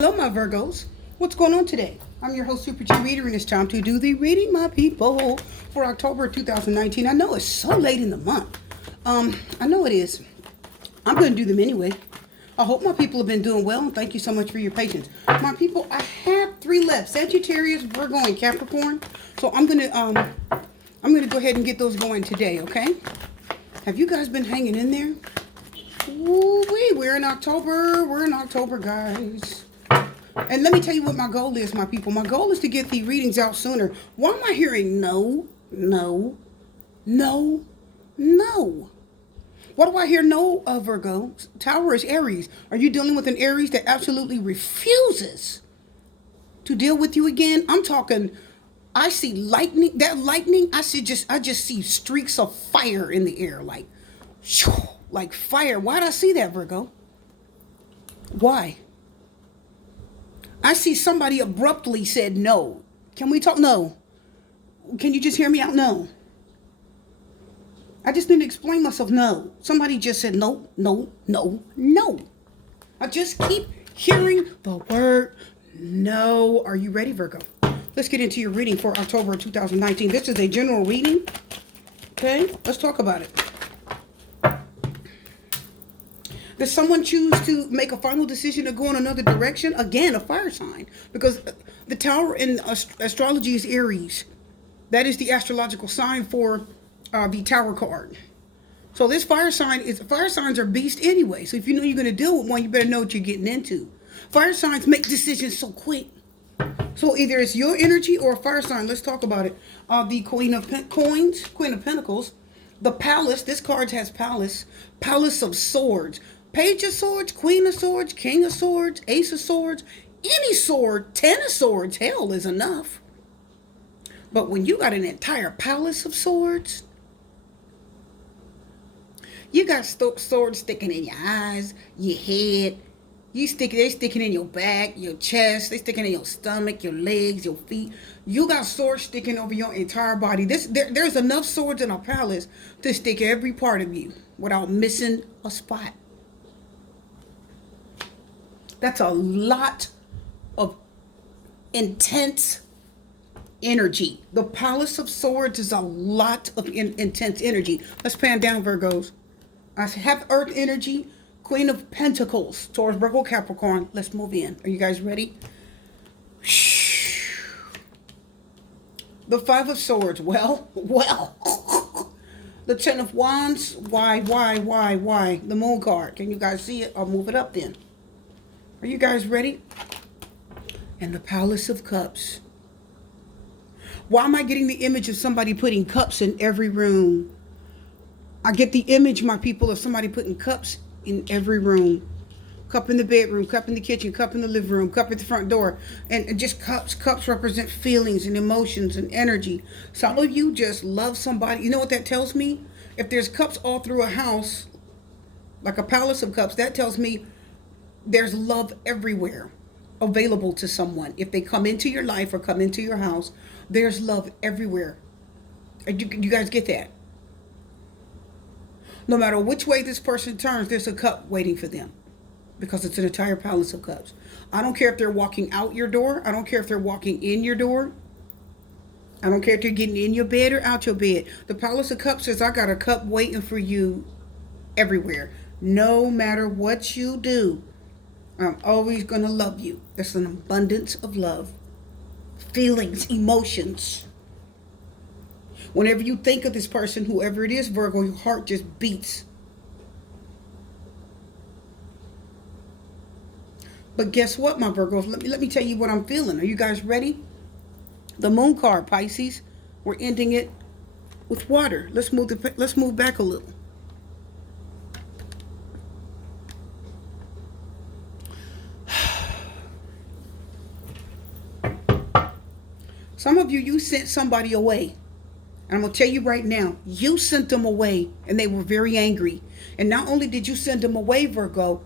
Hello, my Virgos. What's going on today? I'm your host, Super G Reader, and it's time to do the reading, my people, for October 2019. I know it's so late in the month. I know it is. I'm going to do them anyway. I hope my people have been doing well, and thank you so much for your patience. My people, I have 3 left: Sagittarius, Virgo, and Capricorn. So I'm gonna go ahead and get those going today. Okay? Have you guys been hanging in there? Ooh-wee, we're in October. We're in October, guys. And let me tell you what my goal is, my people. My goal is to get the readings out sooner. Why am I hearing no, no, no, no? What do I hear no of, Virgo? Tower is Aries. Are you dealing with an Aries that absolutely refuses to deal with you again? I'm talking, I see lightning. That lightning, I just see streaks of fire in the air, like fire. Why did I see that, Virgo? Why? I see somebody abruptly said no. Can we talk? No. Can you just hear me out? No. I just need to explain myself. No. Somebody just said no, no, no, no. I just keep hearing the word no. Are you ready, Virgo? Let's get into your reading for October 2019. This is a general reading. Okay, let's talk about it. Does someone choose to make a final decision to go in another direction? Again, a fire sign. Because the tower in astrology is Aries. That is the astrological sign for the tower card. So this fire signs are beasts anyway. So if you know you're going to deal with one, you better know what you're getting into. Fire signs make decisions so quick. So either it's your energy or a fire sign. Let's talk about it. The Queen of Coins, Queen of Pentacles. The Palace. This card has Palace. Palace of Swords. Page of Swords, Queen of Swords, King of Swords, Ace of Swords, any sword, 10 of Swords, hell is enough. But when you got an entire Palace of Swords, you got swords sticking in your eyes, your head, they sticking in your back, your chest, they sticking in your stomach, your legs, your feet. You got swords sticking over your entire body. There's enough swords in a palace to stick every part of you without missing a spot. That's a lot of intense energy. The Palace of Swords is a lot of intense energy. Let's pan down, Virgos. I have Earth energy, Queen of Pentacles, Taurus, Virgo, Capricorn. Let's move in. Are you guys ready? The Five of Swords. Well. The Ten of Wands. Why? The Moon card. Can you guys see it? I'll move it up then. Are you guys ready? And the Palace of Cups. Why am I getting the image of somebody putting cups in every room? I get the image, my people, of somebody putting cups in every room. Cup in the bedroom, cup in the kitchen, cup in the living room, cup at the front door. And just cups. Cups represent feelings and emotions and energy. Some of you just love somebody. You know what that tells me? If there's cups all through a house, like a Palace of Cups, that tells me there's love everywhere available to someone. If they come into your life or come into your house, there's love everywhere. You guys get that? No matter which way this person turns, there's a cup waiting for them because it's an entire Palace of Cups. I don't care if they're walking out your door. I don't care if they're walking in your door. I don't care if they're getting in your bed or out your bed. The Palace of Cups says, I got a cup waiting for you everywhere. No matter what you do, I'm always going to love you. There's an abundance of love, feelings, emotions. Whenever you think of this person, whoever it is, Virgo, your heart just beats. But guess what, my Virgos? Let me tell you what I'm feeling. Are you guys ready? The Moon card, Pisces. We're ending it with water. Let's move back a little. Some of you sent somebody away. And I'm going to tell you right now, you sent them away and they were very angry. And not only did you send them away, Virgo,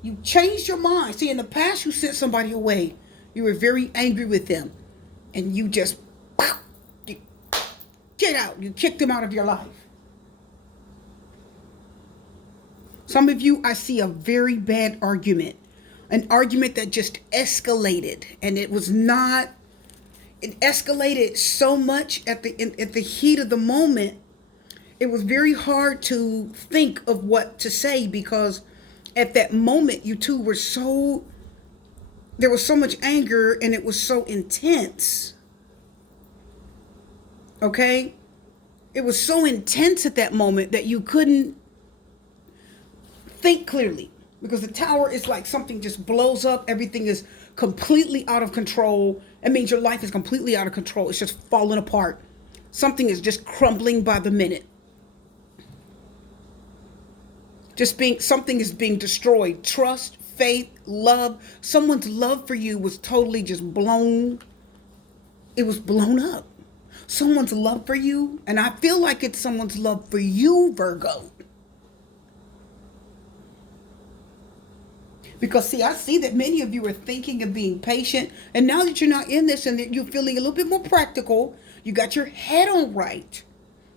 you changed your mind. See, in the past, you sent somebody away. You were very angry with them. And you just, get out. You kicked them out of your life. Some of you, I see a very bad argument. An argument that just escalated, and it was not. It escalated so much at the heat of the moment. It was very hard to think of what to say because at that moment you two were so, there was so much anger and it was so intense. Okay? It was so intense at that moment that you couldn't think clearly because the tower is like something just blows up. Everything is completely out of control. It means your life is completely out of control. It's just falling apart. Something is just crumbling by the minute. Something is being destroyed. Trust, faith, love. Someone's love for you was totally just blown. It was blown up. Someone's love for you, and I feel like it's someone's love for you, Virgo. Because see, I see that many of you are thinking of being patient, and now that you're not in this and that you're feeling a little bit more practical, you got your head on right.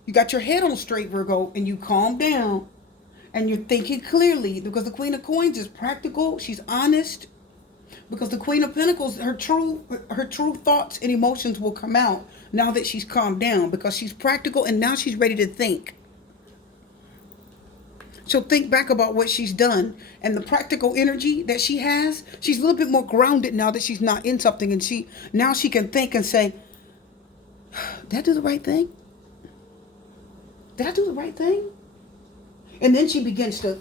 You got your head on straight, Virgo, and you calm down and you're thinking clearly because the Queen of Coins is practical. She's honest. Because the Queen of Pentacles, her true thoughts and emotions will come out now that she's calmed down because she's practical and now she's ready to think. She'll think back about what she's done and the practical energy that she has. She's a little bit more grounded now that she's not in something, and she can think and say, did I do the right thing? Did I do the right thing? And then she begins to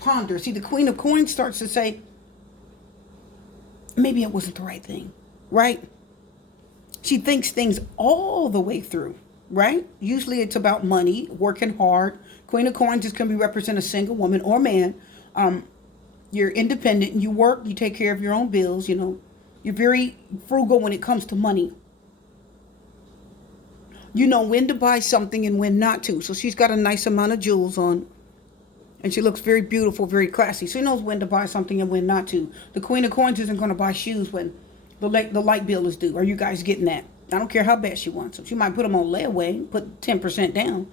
ponder. See, the Queen of Coins starts to say, maybe it wasn't the right thing, right? She thinks things all the way through, right? Usually it's about money, working hard. Queen of Coins just can be represent a single woman or man. You're independent and you work, you take care of your own bills, you know. You're very frugal when it comes to money. You know when to buy something and when not to. So she's got a nice amount of jewels on. And she looks very beautiful, very classy. She knows when to buy something and when not to. The Queen of Coins isn't going to buy shoes when the light bill is due. Are you guys getting that? I don't care how bad she wants them. She might put them on layaway, put 10% down.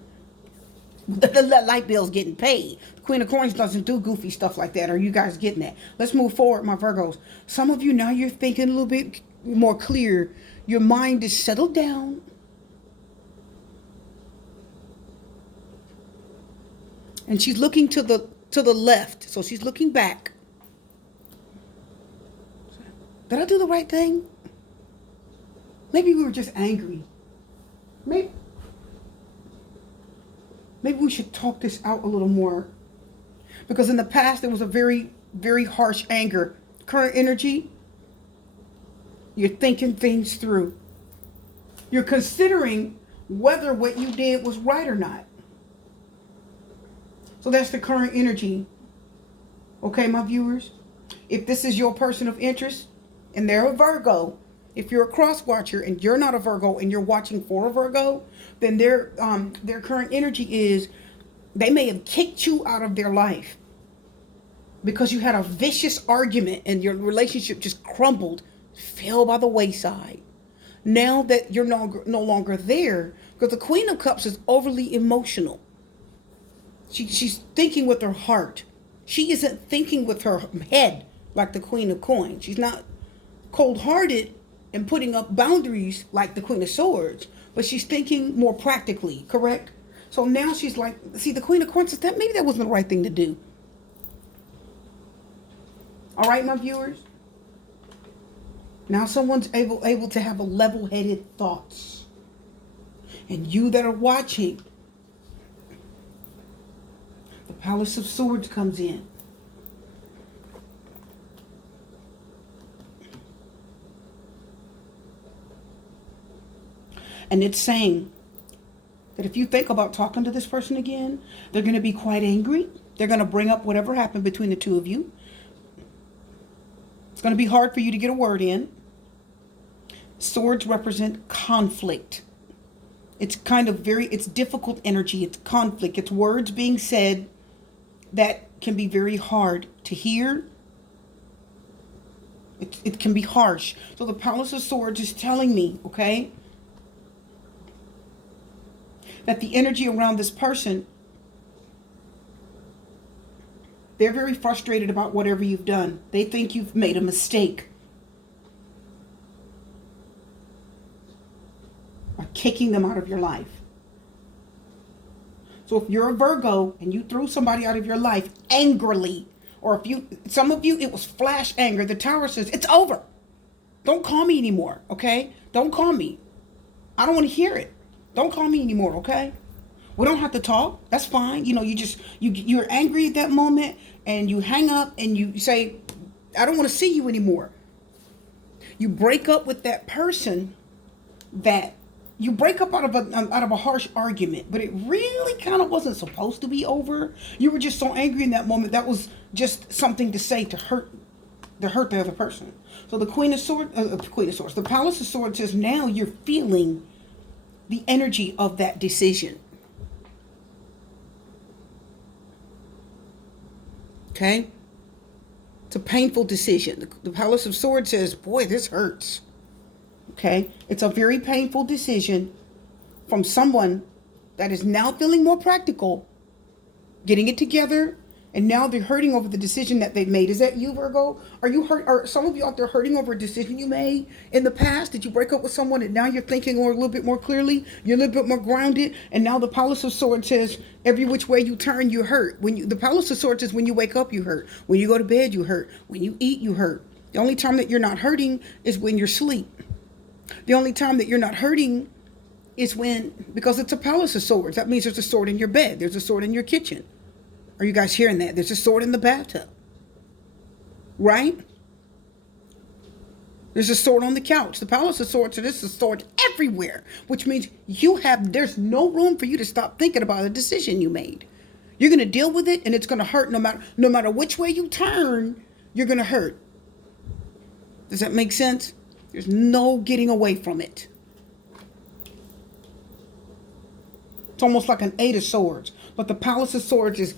The light bill's getting paid. The Queen of Coins doesn't do goofy stuff like that. Are you guys getting that? Let's move forward, my Virgos. Some of you now, you're thinking a little bit more clear. Your mind is settled down. And she's looking to the left. So she's looking back. Did I do the right thing? Maybe we were just angry. Maybe we should talk this out a little more. Because in the past, there was a very, very harsh anger. Current energy, you're thinking things through. You're considering whether what you did was right or not. So that's the current energy. Okay, my viewers? If this is your person of interest and they're a Virgo, if you're a cross watcher and you're not a Virgo and you're watching for a Virgo, then their current energy is they may have kicked you out of their life because you had a vicious argument and your relationship just crumbled, fell by the wayside. Now that you're no longer there, because the Queen of Cups is overly emotional. She's thinking with her heart. She isn't thinking with her head like the Queen of Coins. She's not cold-hearted and putting up boundaries like the Queen of Swords, but she's thinking more practically, correct? So now she's like, see, the Queen of Coins says that maybe that wasn't the right thing to do. All right, my viewers? Now someone's able to have a level-headed thoughts. And you that are watching, the Palace of Swords comes in. And it's saying that if you think about talking to this person again, they're going to be quite angry. They're going to bring up whatever happened between the two of you. It's going to be hard for you to get a word in. Swords represent conflict. It's kind of it's difficult energy. It's conflict. It's words being said that can be very hard to hear. It can be harsh. So the Palace of Swords is telling me, okay, that the energy around this person They're very frustrated about whatever you've done. They think you've made a mistake. Or kicking them out of your life. So if you're a Virgo and you threw somebody out of your life angrily, or some of you, it was flash anger. The Tower says, it's over. Don't call me anymore, okay? Don't call me. I don't want to hear it. Don't call me anymore, okay? We don't have to talk. That's fine. You're angry at that moment and you hang up and you say, I don't want to see you anymore. You break up with that person that you break up out of a harsh argument, but it really kind of wasn't supposed to be over. You were just so angry in that moment. That was just something to say to hurt the other person. So the Queen of Swords, the Palace of Swords says now you're feeling the energy of that decision. Okay? It's a painful decision. The Palace of Swords says, boy, this hurts. Okay? It's a very painful decision from someone that is now feeling more practical, getting it together, and now they're hurting over the decision that they've made. Is that you, Virgo? Are you hurt? Are some of you out there hurting over a decision you made in the past? Did you break up with someone and now you're thinking a little bit more clearly? You're a little bit more grounded. And now the Palace of Swords says, every which way you turn, you hurt. The Palace of Swords says, when you wake up, you hurt. When you go to bed, you hurt. When you eat, you hurt. The only time that you're not hurting is when you're asleep. The only time that you're not hurting is because it's a Palace of Swords. That means there's a sword in your bed. There's a sword in your kitchen. Are you guys hearing that? There's a sword in the bathtub. Right? There's a sword on the couch. The Palace of Swords, so this is a sword everywhere, which means there's no room for you to stop thinking about a decision you made. You're going to deal with it and it's going to hurt no matter which way you turn, you're going to hurt. Does that make sense? There's no getting away from it. It's almost like an Eight of Swords, but the Palace of Swords is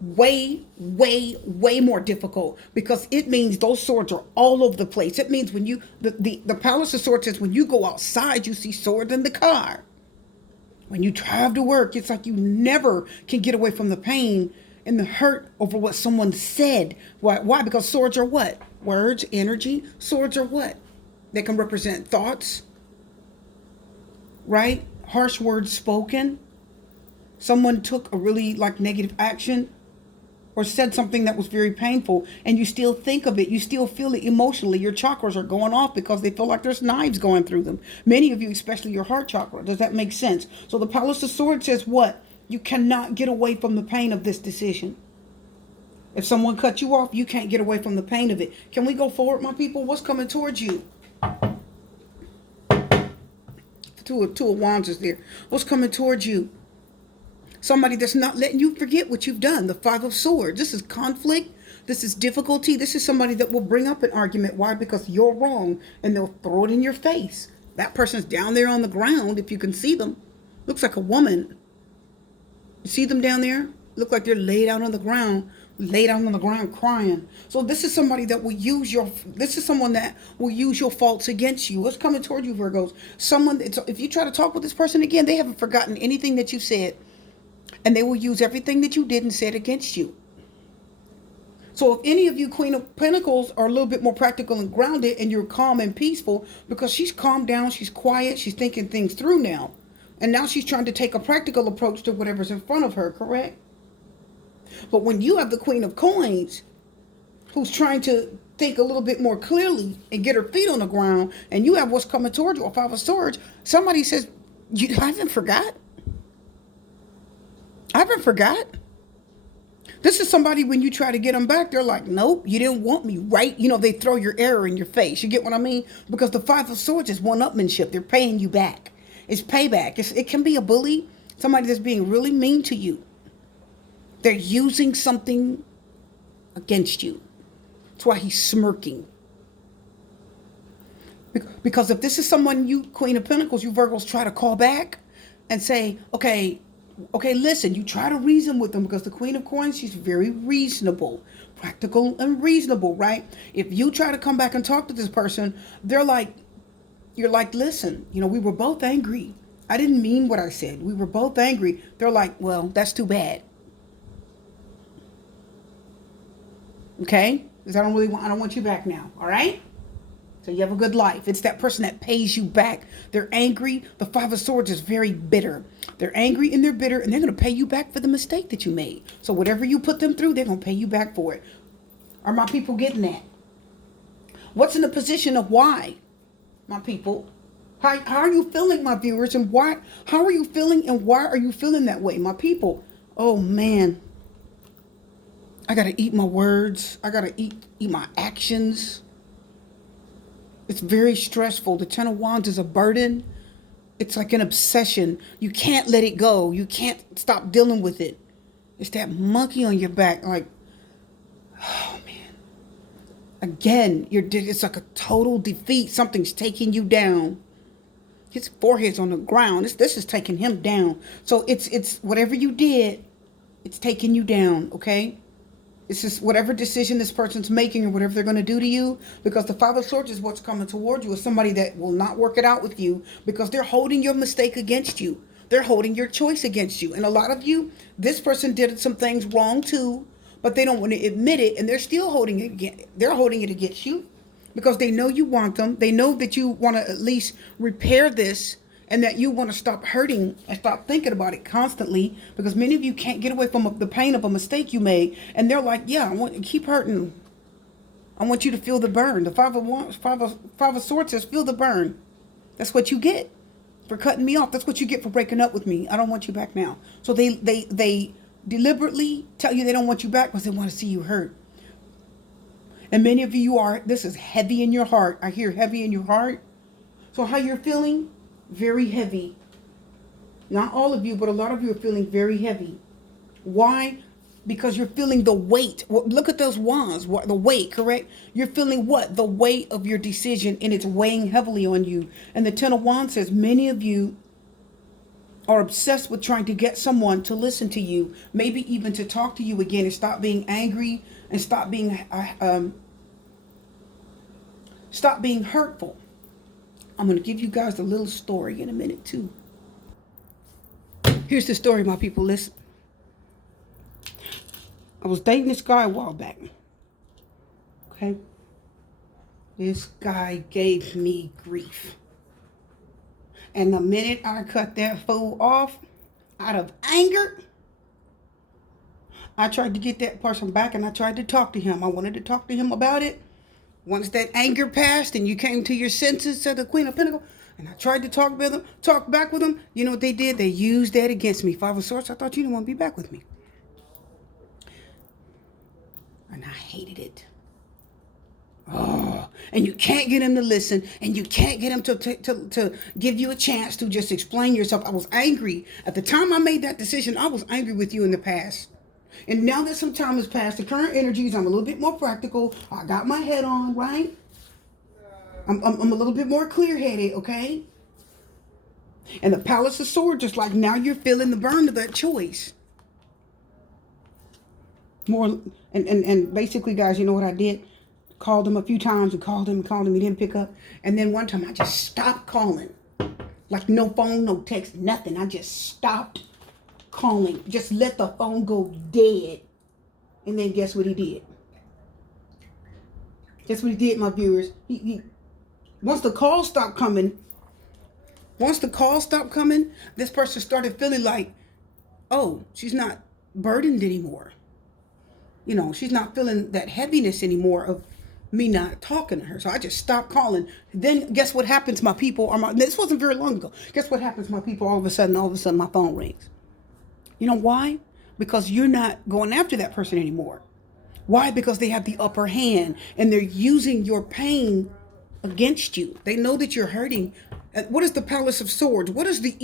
way, way, way more difficult because it means those swords are all over the place. It means when the Palace of Swords says when you go outside, you see swords in the car. When you drive to work, it's like you never can get away from the pain and the hurt over what someone said. Why? Because swords are what? Words, energy. Swords are what? They can represent thoughts, right? Harsh words spoken. Someone took a really negative action or said something that was very painful and you still think of it. You still feel it emotionally. Your chakras are going off because they feel like there's knives going through them. Many of you, especially your heart chakra. Does that make sense? So the Palace of Swords says what? You cannot get away from the pain of this decision. If someone cut you off, you can't get away from the pain of it. Can we go forward, my people? What's coming towards you? Two of Wands is there. What's coming towards you? Somebody that's not letting you forget what you've done. The Five of Swords. This is conflict. This is difficulty. This is somebody that will bring up an argument. Why? Because you're wrong. And they'll throw it in your face. That person's down there on the ground, if you can see them. Looks like a woman. You see them down there? Look like they're laid out on the ground. Laid out on the ground crying. So this is somebody that will someone that will use your faults against you. What's coming toward you, Virgos? If you try to talk with this person again, they haven't forgotten anything that you said. And they will use everything that you did and said against you. So if any of you Queen of Pentacles are a little bit more practical and grounded and you're calm and peaceful, because she's calmed down, she's quiet, she's thinking things through now. And now she's trying to take a practical approach to whatever's in front of her, correct? But when you have the Queen of Coins, who's trying to think a little bit more clearly and get her feet on the ground, and you have what's coming towards you, a Five of Swords, somebody says, I haven't forgot. I haven't forgot. This is somebody, when you try to get them back, they're like, nope, you didn't want me, right? They throw your error in your face. You get what I mean? Because the Five of Swords is one-upmanship. They're paying you back. It's payback. It can be a bully, somebody that's being really mean to you. They're using something against you. That's why he's smirking. Because if this is someone you, Queen of Pentacles, you Virgos, try to call back and say, okay, listen, you try to reason with them, because the Queen of Coins, she's very reasonable, practical and reasonable, right? If you try to come back and talk to this person, you're like, listen, we were both angry. I didn't mean what I said. We were both angry. They're like, well, that's too bad. Okay? Because I don't want you back now. All right? So you have a good life. It's that person that pays you back. They're angry. The Five of Swords is very bitter. They're angry and they're bitter, and they're going to pay you back for the mistake that you made. So whatever you put them through, they're going to pay you back for it. Are my people getting that? What's in the position of why, my people? How are you feeling, my viewers? And why? How are you feeling and why are you feeling that way, my people? Oh, man. I got to eat my words. I got to eat my actions. It's very stressful. The Ten of Wands is a burden. It's like an obsession. You can't let it go. You can't stop dealing with it. It's that monkey on your back. Like, oh man. Again, it's like a total defeat. Something's taking you down. His forehead's on the ground. This is taking him down. So it's whatever you did, it's taking you down, okay? It's just whatever decision this person's making or whatever they're going to do to you, because the Five of Swords is what's coming towards you, is somebody that will not work it out with you because they're holding your mistake against you. They're holding your choice against you. And a lot of you, this person did some things wrong too, but they don't want to admit it, and they're still holding it against, they're holding it against you because they know you want them. They know that you want to at least repair this, and that you want to stop hurting and stop thinking about it constantly, because many of you can't get away from the pain of a mistake you made. And they're like, yeah, I want you to keep hurting. I want you to feel the burn. The Five of Swords says, feel the burn. That's what you get for cutting me off. That's what you get for breaking up with me. I don't want you back now. So they deliberately tell you they don't want you back because they want to see you hurt. And many of you this is heavy in your heart. I hear heavy in your heart. So how you're feeling? Very heavy. Not all of you, but a lot of you are feeling very heavy. Why? Because you're feeling the weight. Look at those wands. The weight, correct? You're feeling what? The weight of your decision, and it's weighing heavily on you. And the Ten of Wands says many of you are obsessed with trying to get someone to listen to you, maybe even to talk to you again, and stop being angry and stop being hurtful. I'm going to give you guys a little story in a minute, too. Here's the story, my people. Listen. I was dating this guy a while back. Okay? This guy gave me grief. And the minute I cut that fool off, out of anger, I tried to get that person back, and I tried to talk to him. I wanted to talk to him about it. Once that anger passed and you came to your senses, said the Queen of Pentacles, and I tried to talk back with them, you know what they did? They used that against me. Five of Swords, I thought you didn't want to be back with me. And I hated it. Oh, and you can't get him to listen, and you can't get him to give you a chance to just explain yourself. I was angry. At the time I made that decision, I was angry with you in the past. And now that some time has passed, the current energies, I'm a little bit more practical. I got my head on, right? I'm a little bit more clear-headed, okay? And the Palace of Swords, just like now you're feeling the burn of that choice. More, and basically, guys, you know what I did? Called him a few times and called him, he didn't pick up. And then one time I just stopped calling. Like no phone, no text, nothing. I just stopped calling. Just let the phone go dead. And then guess what he did? Guess what he did, my viewers? He once the calls stopped coming, this person started feeling like, oh, she's not burdened anymore. You know, she's not feeling that heaviness anymore of me not talking to her. So I just stopped calling. Then guess what happens, my people? This wasn't very long ago. Guess what happens, my people? All of a sudden, my phone rings. You know why? Because you're not going after that person anymore. Why? Because they have the upper hand, and they're using your pain against you. They know that you're hurting. What is the Palace of Swords? What are the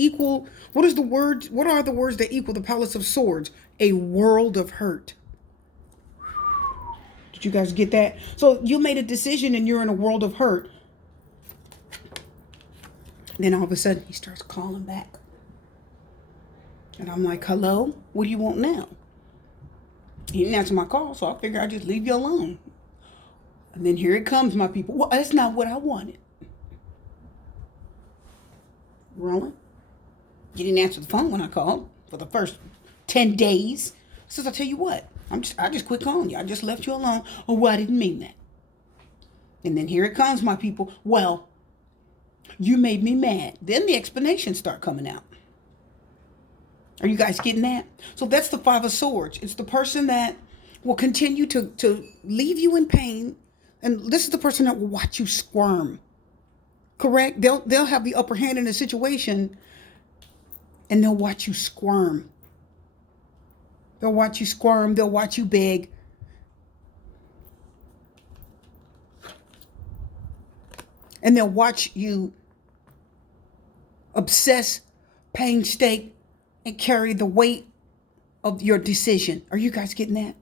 words that equal the Palace of Swords? A world of hurt. Did you guys get that? So you made a decision and you're in a world of hurt. Then all of a sudden he starts calling back. And I'm like, hello? What do you want now? He didn't answer my call, so I figured I'd just leave you alone. And then here it comes, my people. Well, that's not what I wanted. Roland, you didn't answer the phone when I called for the first 10 days. Says, I'll tell you what. I just quit calling you. I just left you alone. Oh, well, I didn't mean that. And then here it comes, my people. Well, you made me mad. Then the explanations start coming out. Are you guys getting that? So that's the Five of Swords. It's the person that will continue to leave you in pain. And this is the person that will watch you squirm. Correct? They'll have the upper hand in a situation and they'll watch you squirm. They'll watch you squirm. They'll watch you beg. And they'll watch you obsess, painstake, and carry the weight of your decision. Are you guys getting that?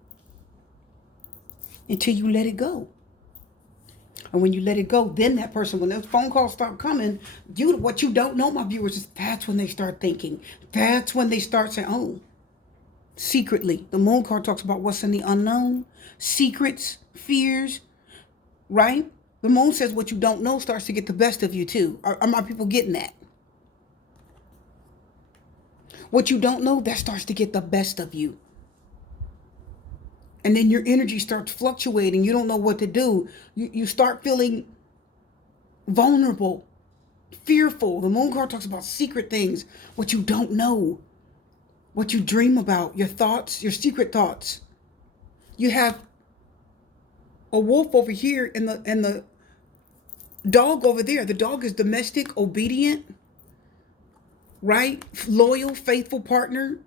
Until you let it go. And when you let it go, then that person, when those phone calls start coming, what you don't know, my viewers, is that's when they start thinking. That's when they start saying, oh, secretly. The Moon card talks about what's in the unknown, secrets, fears, right? The Moon says what you don't know starts to get the best of you too. Are my people getting that? What you don't know, that starts to get the best of you. And then your energy starts fluctuating. You don't know what to do. You start feeling vulnerable, fearful. The Moon card talks about secret things, what you don't know, what you dream about, your thoughts, your secret thoughts. You have a wolf over here and the dog over there. The dog is domestic, obedient, right? Loyal, faithful partner,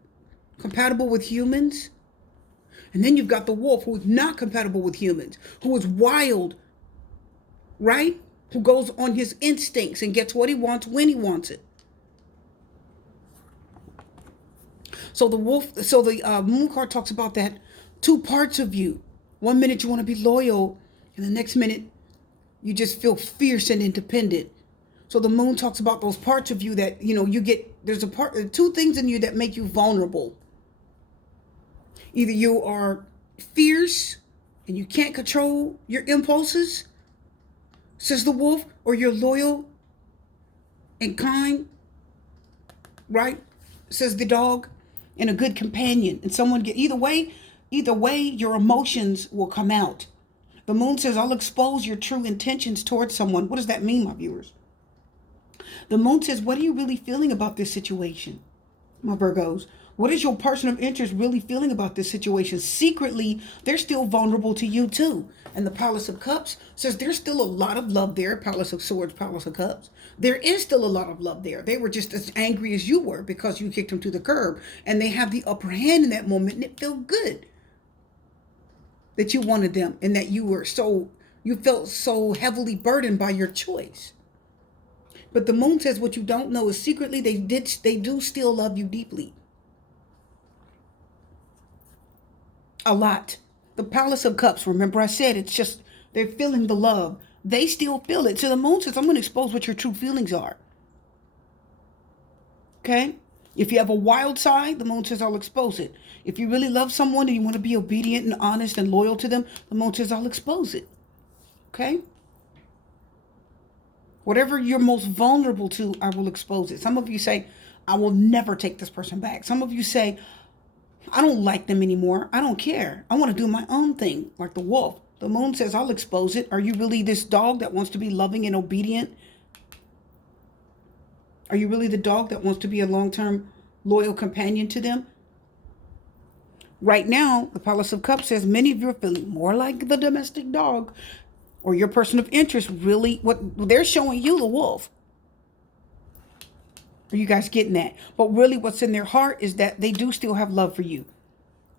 compatible with humans. And then you've got the wolf who is not compatible with humans, who is wild, right? Who goes on his instincts and gets what he wants when he wants it. So the Moon card talks about that two parts of you. One minute you want to be loyal, and the next minute you just feel fierce and independent. So the Moon talks about those parts of you that, you get, there's two things in you that make you vulnerable. Either you are fierce and you can't control your impulses, says the wolf, or you're loyal and kind, right? Says the dog, and a good companion. And either way, your emotions will come out. The Moon says, I'll expose your true intentions towards someone. What does that mean, my viewers? The Moon says, what are you really feeling about this situation, my Virgos? What is your person of interest really feeling about this situation? Secretly, they're still vulnerable to you too. And the Palace of Cups says there's still a lot of love there. Palace of Swords, Palace of Cups. There is still a lot of love there. They were just as angry as you were because you kicked them to the curb. And they have the upper hand in that moment. And it felt good that you wanted them and that you felt so heavily burdened by your choice. But the Moon says what you don't know is secretly they do still love you deeply. A lot. The Palace of Cups, remember I said it's just, they're feeling the love. They still feel it. So the Moon says, I'm going to expose what your true feelings are. Okay? If you have a wild side, the Moon says, I'll expose it. If you really love someone and you want to be obedient and honest and loyal to them, the Moon says, I'll expose it. Okay? Whatever you're most vulnerable to, I will expose it. Some of you say, I will never take this person back. Some of you say, I don't like them anymore. I don't care. I want to do my own thing, like the wolf. The Moon says, I'll expose it. Are you really this dog that wants to be loving and obedient? Are you really the dog that wants to be a long-term loyal companion to them? Right now, the Palace of Cups says many of you are feeling more like the domestic dog, or your person of interest really, what they're showing you, the wolf. Are you guys getting that? But really what's in their heart is that they do still have love for you.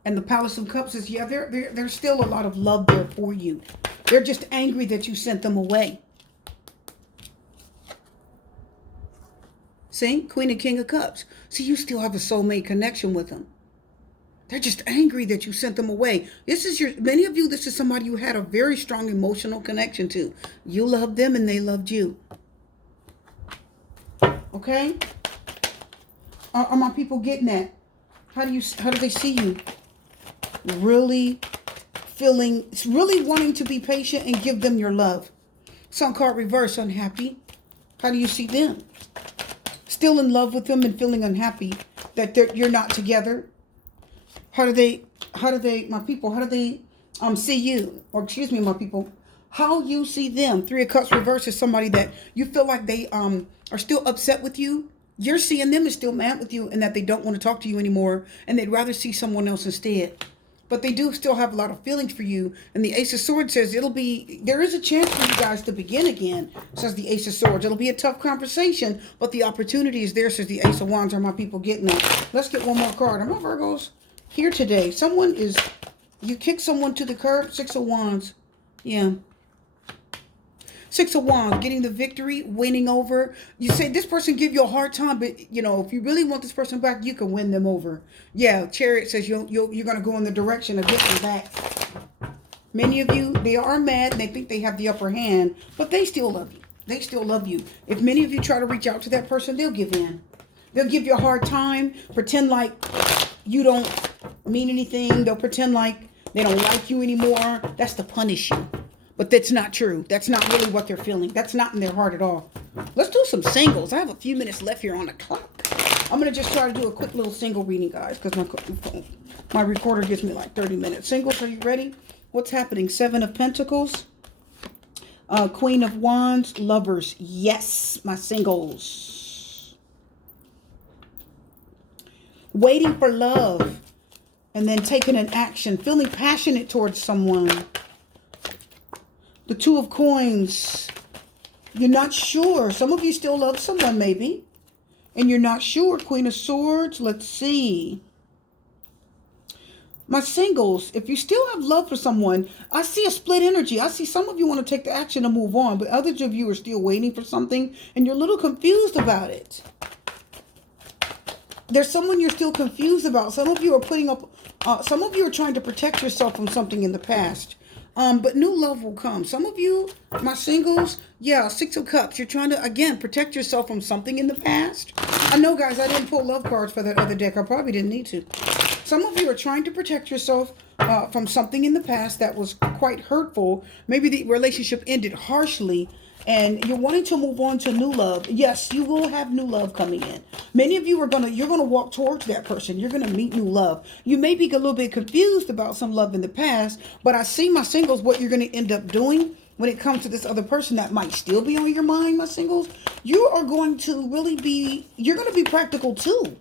And the Palace of Cups says, yeah, there's still a lot of love there for you. They're just angry that you sent them away. See? Queen and King of Cups. See, you still have a soulmate connection with them. They're just angry that you sent them away. Many of you, this is somebody you had a very strong emotional connection to. You loved them and they loved you. Okay? Are my people getting that? How do they see you? Really wanting to be patient and give them your love. Sun card reverse, unhappy. How do you see them? Still in love with them and feeling unhappy that you're not together. How do they how do they, my people, how do they see you? Or excuse me, my people, how you see them. Three of Cups reverse is somebody that you feel like they are still upset with you. You're seeing them as still mad with you and that they don't want to talk to you anymore and they'd rather see someone else instead. But they do still have a lot of feelings for you. And the Ace of Swords says there is a chance for you guys to begin again, says the Ace of Swords. It'll be a tough conversation, but the opportunity is there, says the Ace of Wands. Are my people getting that? Let's get one more card. Are my Virgos here today? You kick someone to the curb, Six of Wands. Yeah. Six of Wands, getting the victory, winning over. You say this person give you a hard time, but if you really want this person back, you can win them over. Yeah, Chariot says you're going to go in the direction of getting them back. Many of you, they are mad and they think they have the upper hand, but they still love you. They still love you. If many of you try to reach out to that person, they'll give in. They'll give you a hard time, pretend like you don't mean anything. They'll pretend like they don't like you anymore. That's to punish you. But that's not true. That's not really what they're feeling. That's not in their heart at all. Let's do some singles. I have a few minutes left here on the clock. I'm going to just try to do a quick little single reading, guys, because my recorder gives me like 30 minutes. Singles, are you ready? What's happening? Seven of Pentacles. Queen of Wands. Lovers. Yes, my singles. Waiting for love. And then taking an action. Feeling passionate towards someone. The Two of Coins. You're not sure. Some of you still love someone, maybe. And you're not sure. Queen of Swords. Let's see. My singles, if you still have love for someone, I see a split energy. I see some of you want to take the action to move on, but others of you are still waiting for something, and you're a little confused about it. There's someone you're still confused about. Some of you are trying to protect yourself from something in the past. But new love will come. Some of you, my singles, yeah, Six of Cups. You're trying to, again, protect yourself from something in the past. I know, guys, I didn't pull love cards for that other deck. I probably didn't need to. Some of you are trying to protect yourself from something in the past that was quite hurtful. Maybe the relationship ended harshly and you're wanting to move on to new love. Yes, you will have new love coming in. Many of you you're gonna walk towards that person. You're gonna meet new love. You may be a little bit confused about some love in the past, but I see, my singles, what you're gonna end up doing when it comes to this other person that might still be on your mind, my singles. You are going to you're gonna be practical too.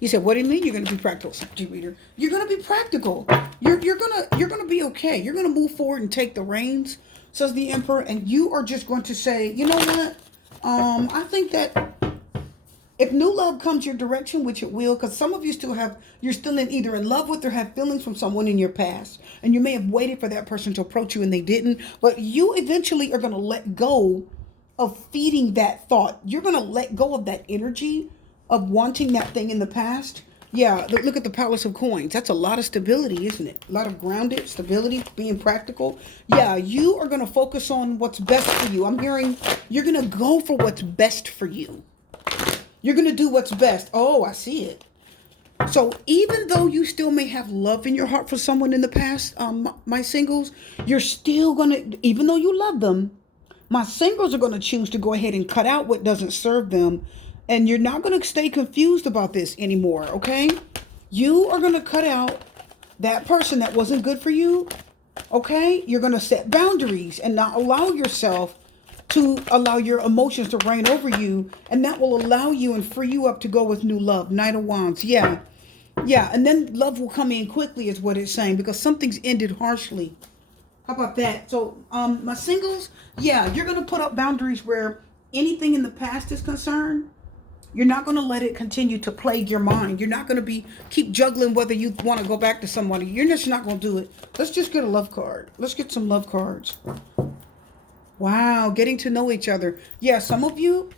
You said, what do you mean you're going to be practical, reader? You're going to be practical. You're going to be okay. You're going to move forward and take the reins, says the Emperor, and you are just going to say, you know what? I think that if new love comes your direction, which it will, because some of you you're still either in love with or have feelings from someone in your past, and you may have waited for that person to approach you and they didn't, but you eventually are going to let go of feeding that thought. You're going to let go of that energy of wanting that thing in the past. Yeah, look at the Palace of Coins. That's a lot of stability, isn't it? A lot of grounded stability, being practical. Yeah, you are going to focus on what's best for you. I'm hearing you're going to go for what's best for you. You're going to do what's best. Oh, I see it. So even though you still may have love in your heart for someone in the past, my singles, you're still going to, even though you love them, my singles are going to choose to go ahead and cut out what doesn't serve them. And you're not going to stay confused about this anymore, okay? You are going to cut out that person that wasn't good for you, okay? You're going to set boundaries and not allow yourself to allow your emotions to reign over you. And that will allow you and free you up to go with new love. Knight of Wands, yeah. Yeah, and then love will come in quickly is what it's saying, because something's ended harshly. How about that? So, my singles, yeah, you're going to put up boundaries where anything in the past is concerned. You're not going to let it continue to plague your mind. You're not going to keep juggling whether you want to go back to somebody. You're just not going to do it. Let's just get a love card. Let's get some love cards. Wow, getting to know each other. Yeah, some of you,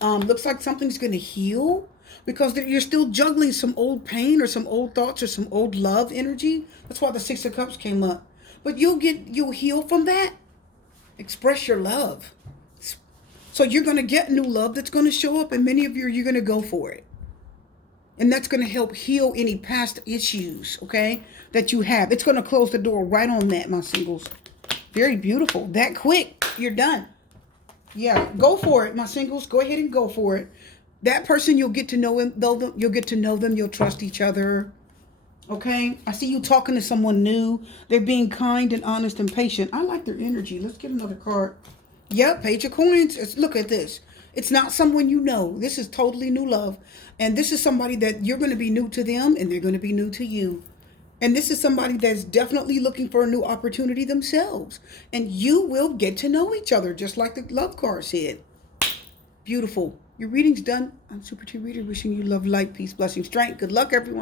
looks like something's going to heal because you're still juggling some old pain or some old thoughts or some old love energy. That's why the Six of Cups came up. But you'll heal from that. Express your love. So you're going to get new love that's going to show up, and many of you're going to go for it. And that's going to help heal any past issues, okay, that you have. It's going to close the door right on that, my singles. Very beautiful. That quick. You're done. Yeah, go for it, my singles. Go ahead and go for it. That person, you'll get to know him. You'll get to know them. You'll trust each other. Okay, I see you talking to someone new. They're being kind and honest and patient. I like their energy. Let's get another card. Yep, Page of Coins. Look at this. It's not someone you know. This is totally new love. And this is somebody that you're going to be new to them and they're going to be new to you. And this is somebody that's definitely looking for a new opportunity themselves. And you will get to know each other, just like the love card said. Beautiful. Your reading's done. I'm Super T Reader, wishing you love, light, peace, blessings, strength. Good luck, everyone.